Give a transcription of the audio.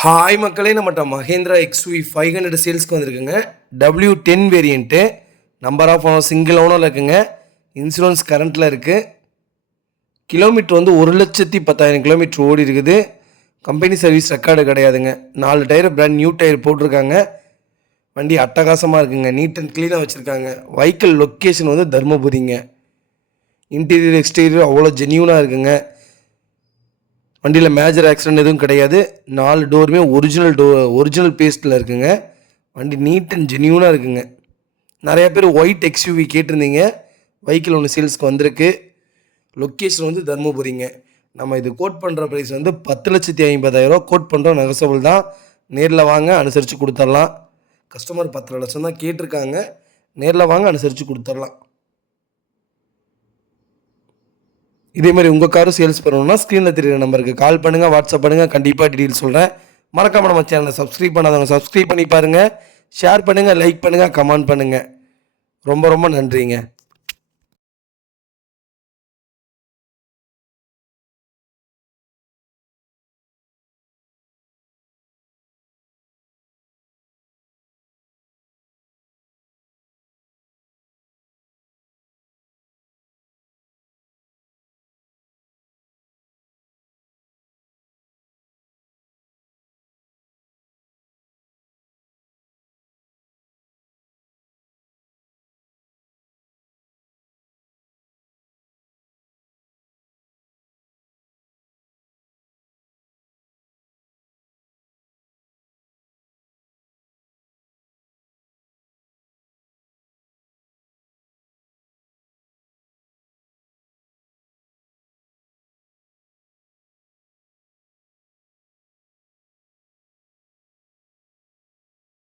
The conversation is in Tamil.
ஹாய் மக்களே, நம்மகிட்ட மஹேந்திரா XUV 500 சேல்ஸ்க்கு வந்திருக்குங்க. W10 variant, number of owner single ஓனரில் இருக்குங்க. இன்சூரன்ஸ் கரண்ட்டில் இருக்குது. கிலோமீட்டர் வந்து 1,10,000 கிலோமீட்டர் ஓடி இருக்குது. கம்பெனி சர்வீஸ் ரெக்கார்டு கிடையாதுங்க. 4 டயர் பிராண்ட் நியூ டயர் போட்டிருக்காங்க. வண்டி அட்டகாசமாக இருக்குங்க. நீட் அண்ட் க்ளீனாக வச்சுருக்காங்க. வெஹிக்கிள் லொக்கேஷன் வந்து தர்மபுரிங்க. இன்டீரியர் எக்ஸ்டீரியர் அவ்வளோ ஜென்யூனாக இருக்குங்க. வண்டியில் மேஜர் ஆக்சிடென்ட் எதுவும் கிடையாது. 4 டோருமே ஒரிஜினல் பேஸ்ட்டில் இருக்குங்க. வண்டி நீட் அண்ட் ஜென்யூனாக இருக்குங்க. நிறையா பேர் ஒயிட் XUV கேட்டிருந்தீங்க. வெஹிக்கிள் ஒன்று சேல்ஸ்க்கு வந்திருக்கு. லொக்கேஷன் வந்து தர்மபுரிங்க. நம்ம இது கோட் பண்ணுற ப்ரைஸ் வந்து 10,50,000 கோட் பண்ணுறோம். நெகசபிள் தான். நேரில் வாங்க, அனுசரித்து கொடுத்துடலாம். கஸ்டமர் 10 லட்சம் தான் கேட்டிருக்காங்க. நேரில் வாங்க, அனுசரித்து கொடுத்துடலாம். இதேமாதிரி உங்கள் காரும் சேல்ஸ் பண்ணணும்னா ஸ்க்ரீனில் தெரியுற நம்பருக்கு கால் பண்ணுங்கள், வாட்ஸ்அப் பண்ணுங்கள். கண்டிப்பாக டீட்டெயில் சொல்கிறேன். மறக்காமல் நம்ம சேனலை சப்ஸ்கிரைப் பண்ணாதவங்க சப்ஸ்கிரைப் பண்ணி பாருங்கள். ஷேர் பண்ணுங்கள், லைக் பண்ணுங்கள், கமெண்ட் பண்ணுங்கள். ரொம்ப ரொம்ப நன்றிங்க.